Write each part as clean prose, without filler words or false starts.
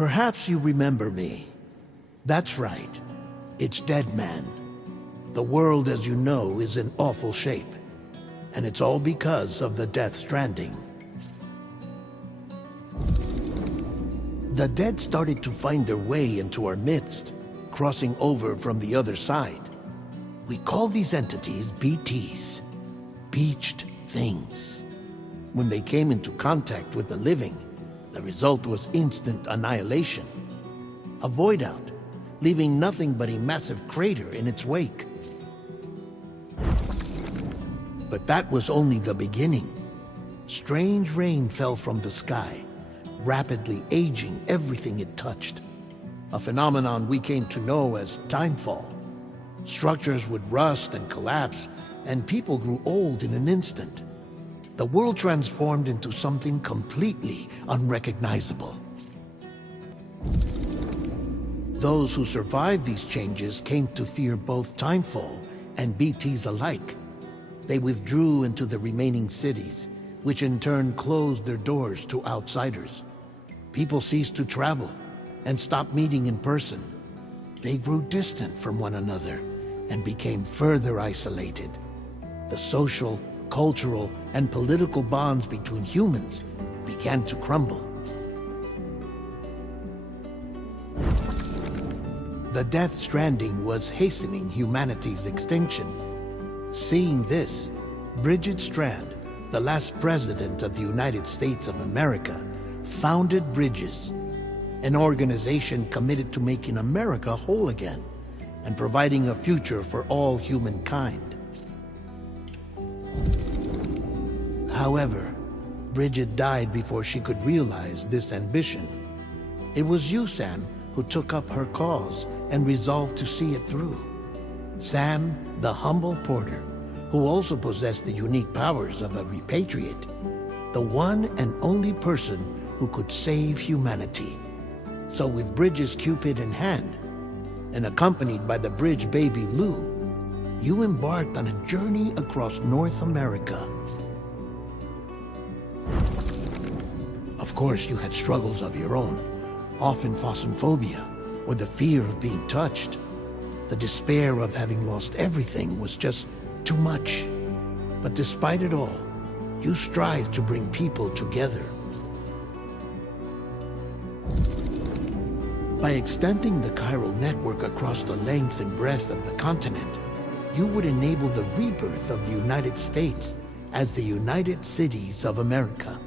Perhaps you remember me. That's right. It's Dead Man. The world, as you know, is in awful shape. And it's all because of the Death Stranding. The dead started to find their way into our midst, crossing over from the other side. We call these entities BTs, Beached Things. When they came into contact with the living, the result was instant annihilation. A void out, leaving nothing but a massive crater in its wake. But that was only the beginning. Strange rain fell from the sky, rapidly aging everything it touched. A phenomenon we came to know as timefall. Structures would rust and collapse, and people grew old in an instant. The world transformed into something completely unrecognizable. Those who survived these changes came to fear both timefall and BTs alike. They withdrew into the remaining cities, which in turn closed their doors to outsiders. People ceased to travel and stopped meeting in person. They grew distant from one another and became further isolated. The social, cultural, and political bonds between humans began to crumble. The Death Stranding was hastening humanity's extinction. Seeing this, Bridget Strand, the last president of the United States of America, founded Bridges, an organization committed to making America whole again and providing a future for all humankind. However, Bridget died before she could realize this ambition. It was you, Sam, who took up her cause and resolved to see it through. Sam, the humble porter, who also possessed the unique powers of a repatriate, the one and only person who could save humanity. So with Bridges' Cupid in hand, and accompanied by the bridge baby Lou, you embarked on a journey across North America. Of course, you had struggles of your own, often phasmophobia, or the fear of being touched. The despair of having lost everything was just too much. But despite it all, you strive to bring people together. By extending the chiral network across the length and breadth of the continent, you would enable the rebirth of the United States as the United Cities of America.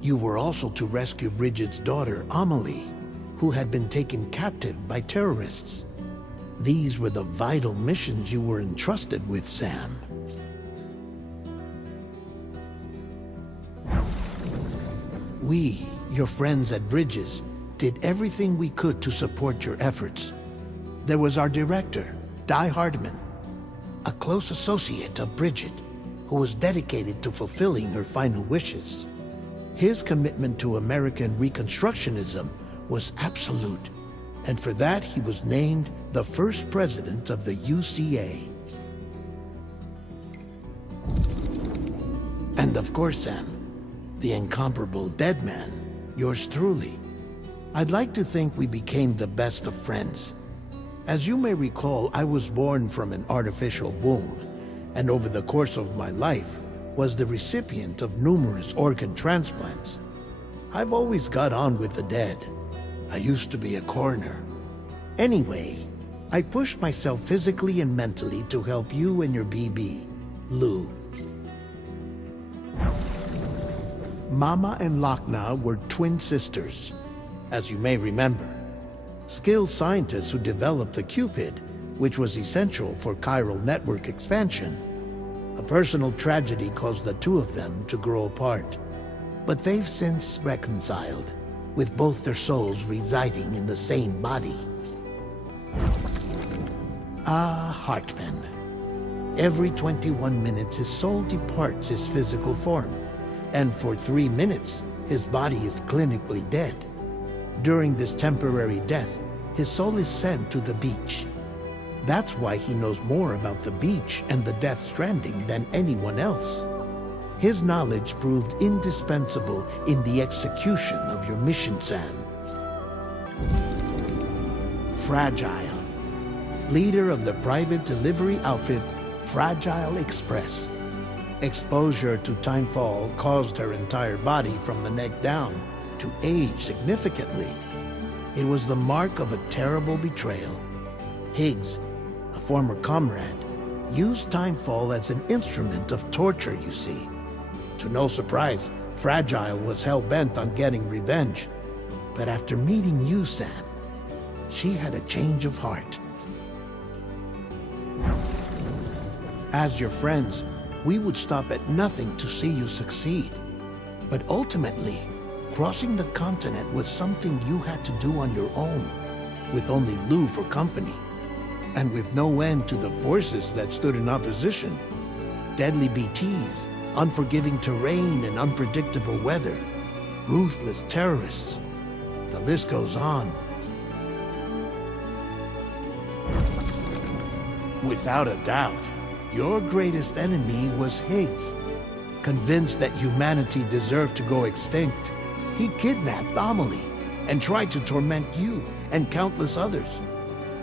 You were also to rescue Bridget's daughter, Amelie, who had been taken captive by terrorists. These were the vital missions you were entrusted with, Sam. We, your friends at Bridges, did everything we could to support your efforts. There was our director, Di Hardman, a close associate of Bridget, who was dedicated to fulfilling her final wishes. His commitment to American Reconstructionism was absolute, and for that he was named the first president of the UCA. And of course, Sam, the incomparable Dead Man, yours truly. I'd like to think we became the best of friends. As you may recall, I was born from an artificial womb, and over the course of my life was the recipient of numerous organ transplants. I've always got on with the dead. I used to be a coroner. Anyway, I pushed myself physically and mentally to help you and your BB, Lou. Mama and Lakna were twin sisters, as you may remember. Skilled scientists who developed the Cupid, which was essential for chiral network expansion. A personal tragedy caused the two of them to grow apart, but they've since reconciled, with both their souls residing in the same body. Hartman. Every 21 minutes his soul departs his physical form, and for 3 minutes his body is clinically dead. During this temporary death, his soul is sent to the beach. That's why he knows more about the beach and the Death Stranding than anyone else. His knowledge proved indispensable in the execution of your mission, Sam. Fragile, leader of the private delivery outfit Fragile Express. Exposure to timefall caused her entire body from the neck down to age significantly. It was the mark of a terrible betrayal. Higgs, a former comrade, used timefall as an instrument of torture, you see. To no surprise, Fragile was hell-bent on getting revenge. But after meeting you, Sam, she had a change of heart. As your friends, we would stop at nothing to see you succeed. But ultimately, crossing the continent was something you had to do on your own, with only Lou for company, and with no end to the forces that stood in opposition. Deadly BTs, unforgiving terrain and unpredictable weather, ruthless terrorists. The list goes on. Without a doubt, your greatest enemy was Higgs. Convinced that humanity deserved to go extinct, he kidnapped Amelie and tried to torment you and countless others.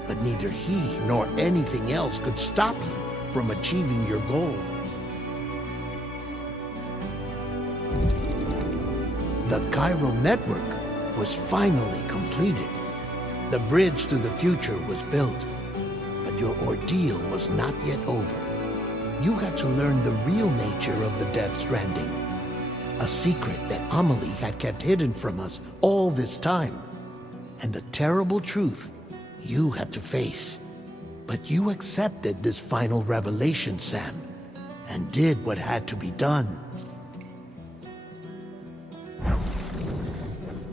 But neither he nor anything else could stop you from achieving your goal. The chiral network was finally completed. The bridge to the future was built. But your ordeal was not yet over. You had to learn the real nature of the Death Stranding. A secret that Amelie had kept hidden from us all this time. And a terrible truth you had to face. But you accepted this final revelation, Sam, and did what had to be done.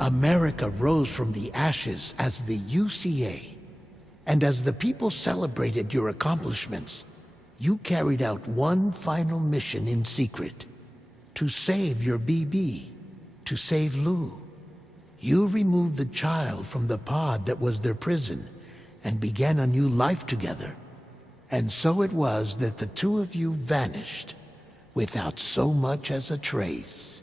America rose from the ashes as the UCA. And as the people celebrated your accomplishments, you carried out one final mission in secret. To save your BB. To save Lou. You removed the child from the pod that was their prison and began a new life together. And so it was that the two of you vanished without so much as a trace.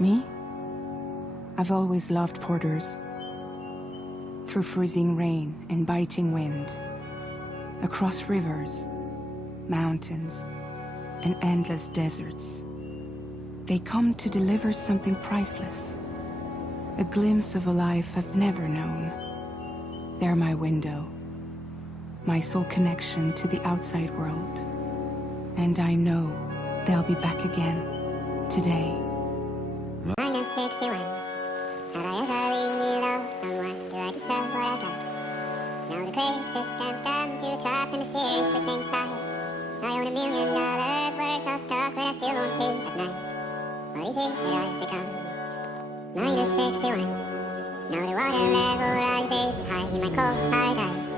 Me? I've always loved porters. Through freezing rain and biting wind, across rivers, mountains, and endless deserts, they come to deliver something priceless. A glimpse of a life I've never known. They're my window, my sole connection to the outside world. And I know they'll be back again, today. Minus 61. Have I ever really loved someone? Do I deserve what I got? Now the crazy system's done two chops and the series switching sides. I own $1 million worth of stock, but I still won't sleep at night. What is it that I've become? Minus 61. Now the water level rises high in my cold hard eyes.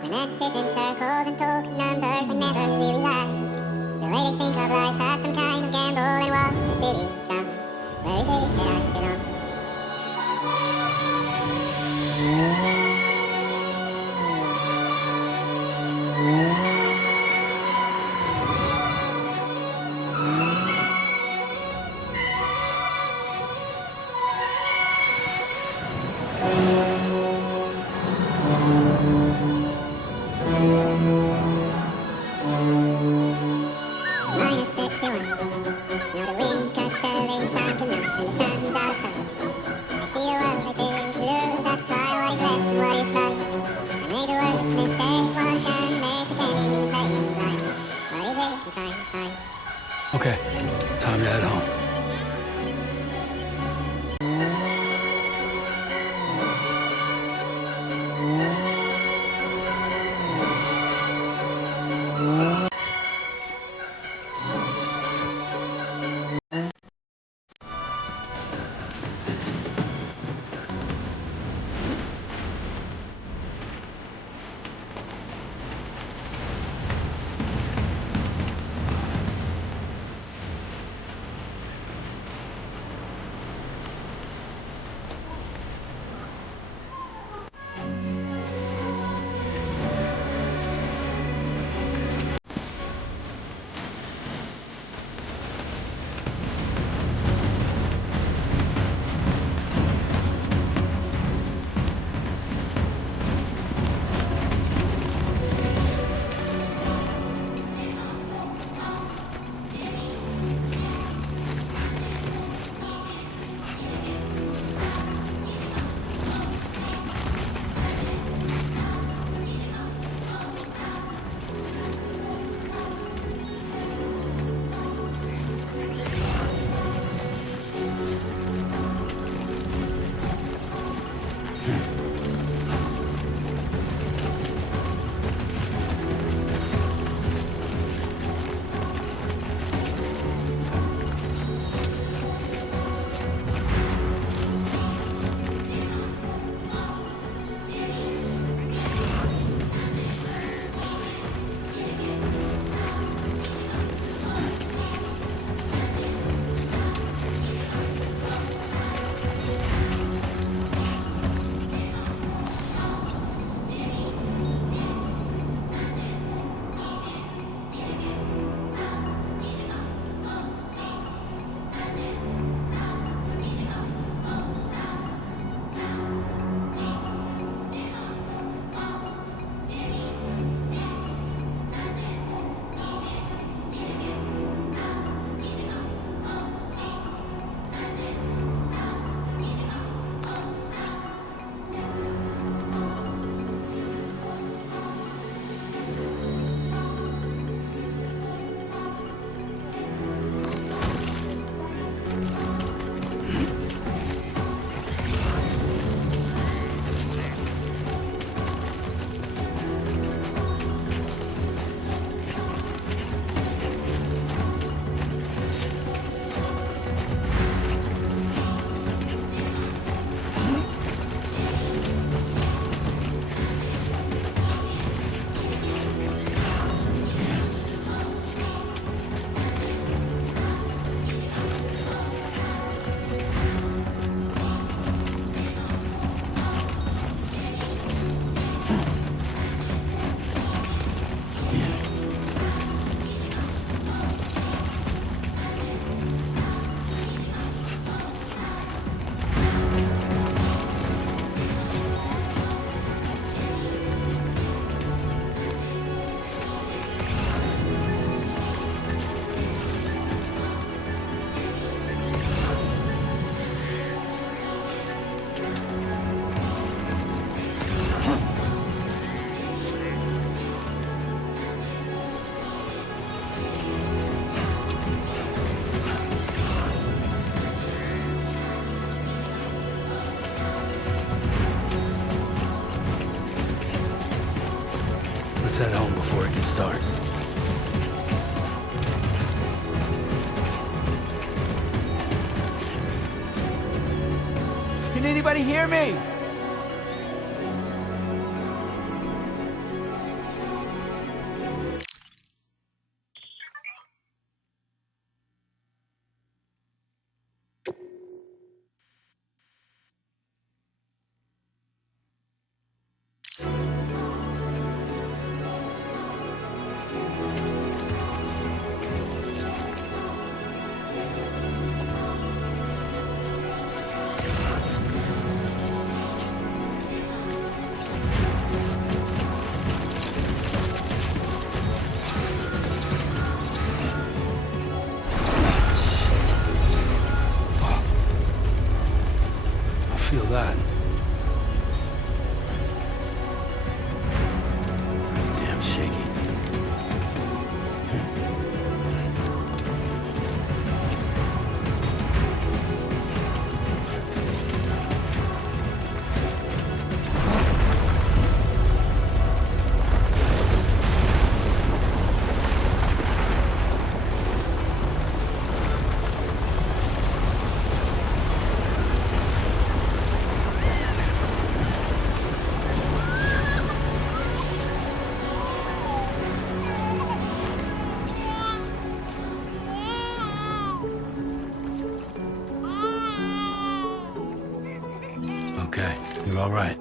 Where men sit in circles and talk numbers and never really lie. The way they think of life as some kind of gamble and watch the city jump. Where is it that I belong? Minus 61. Now the wind constellations like a mouse and the sun's out of sight. head home before it gets dark. Can anybody hear me? Feel that. Damn shaky. Okay, you're all right.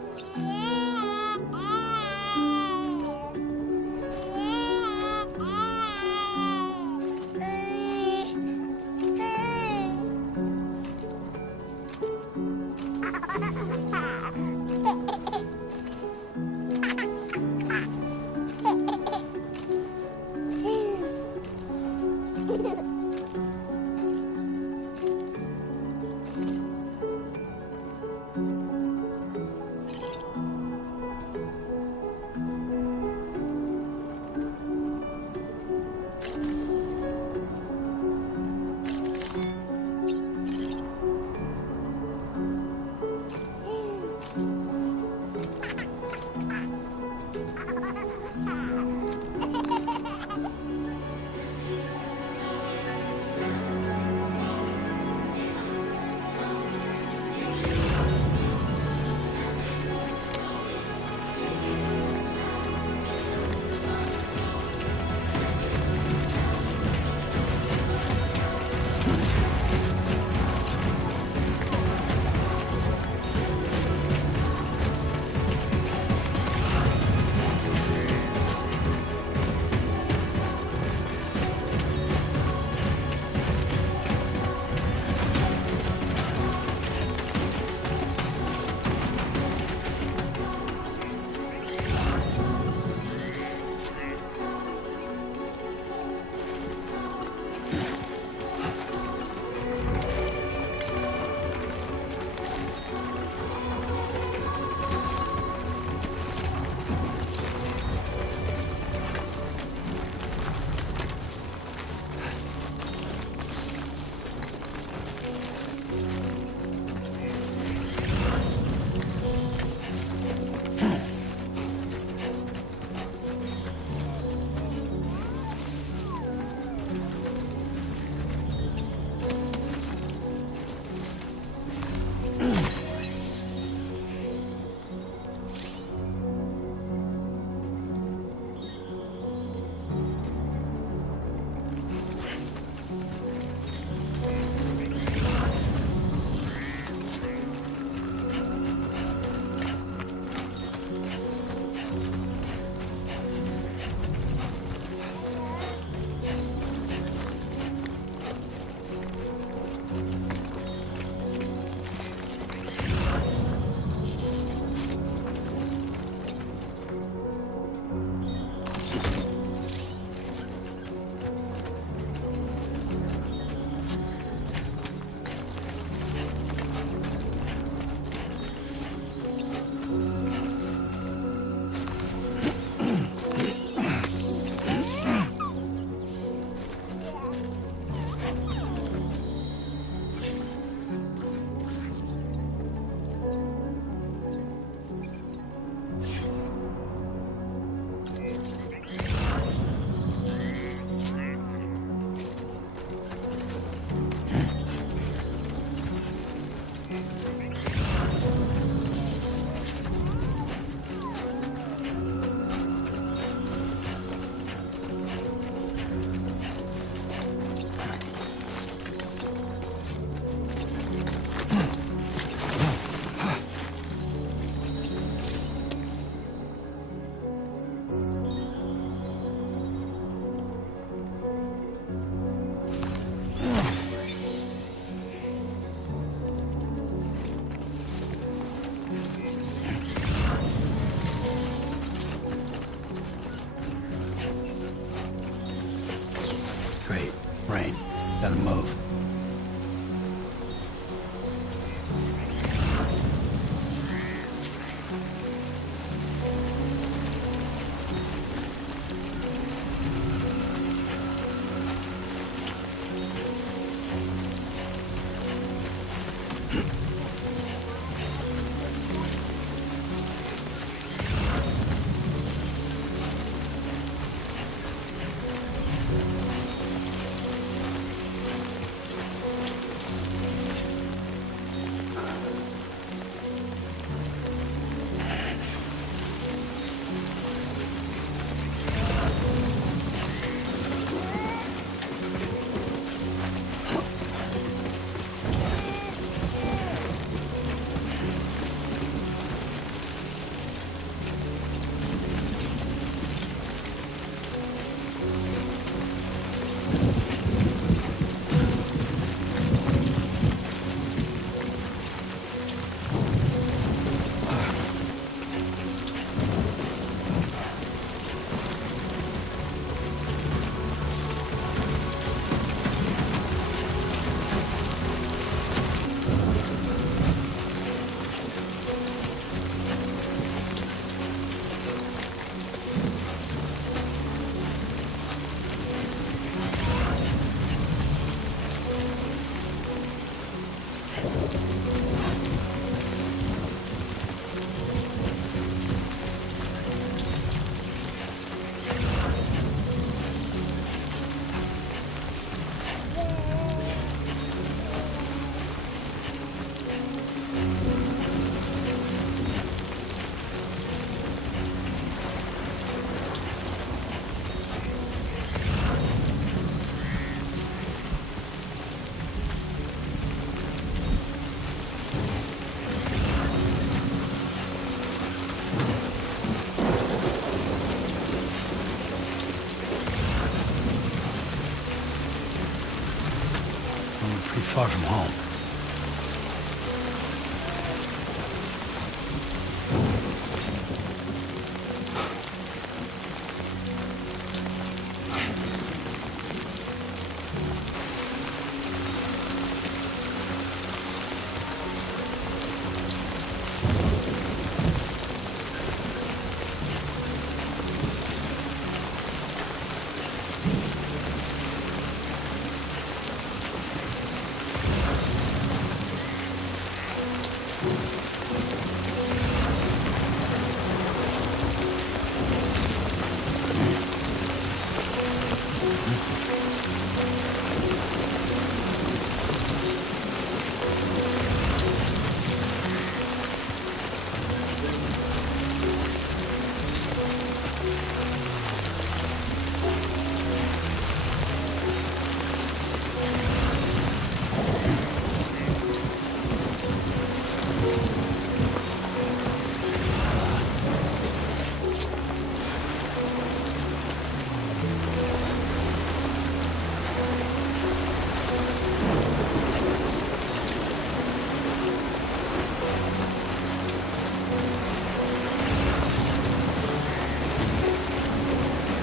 far from home.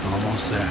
Almost there.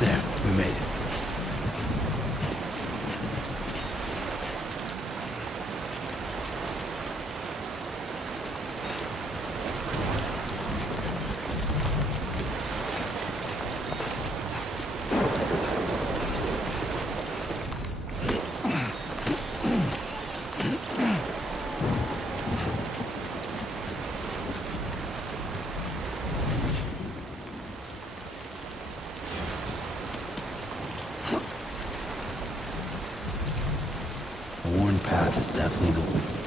There, we made it. The worn path is definitely the